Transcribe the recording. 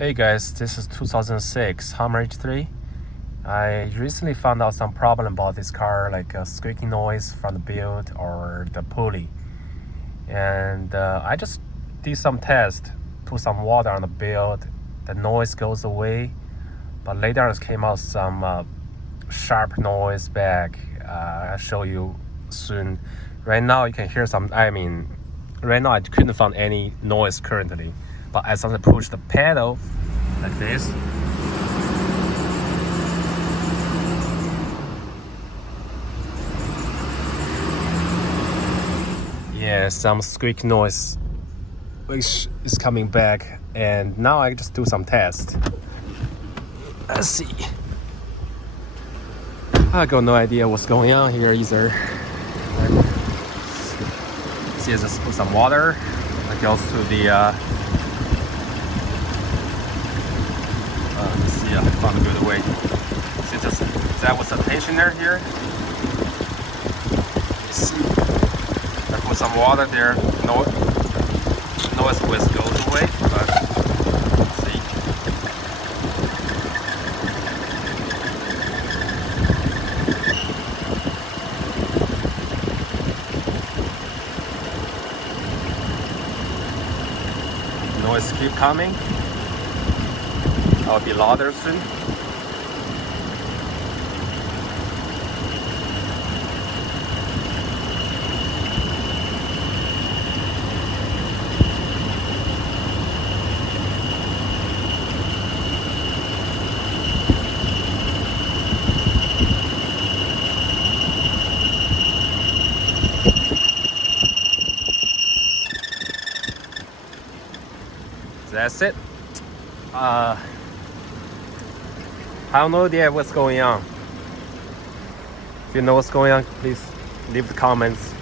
Hey guys, this is 2006 Hummer H3. I recently found out some problem about this car, like a squeaking noise from the build or the pulley. And I just did some test, put some water on the build, the noise goes away. But later it came out some sharp noise back. I'll show you soon. Right now you can hear right now I couldn't find any noise currently. But as I push the pedal like this, yeah, some squeak noise which is coming back. And now I just do some tests. Let's see. I got no idea what's going on here either. See, I just put some water that goes to the let's see, I found a good way. See, that was a tensioner here. See, I put some water there. Noise always goes away, but see. Noise keep coming. I'll be louder soon. That's it. I have no idea what's going on. If you know what's going on, please leave the comments.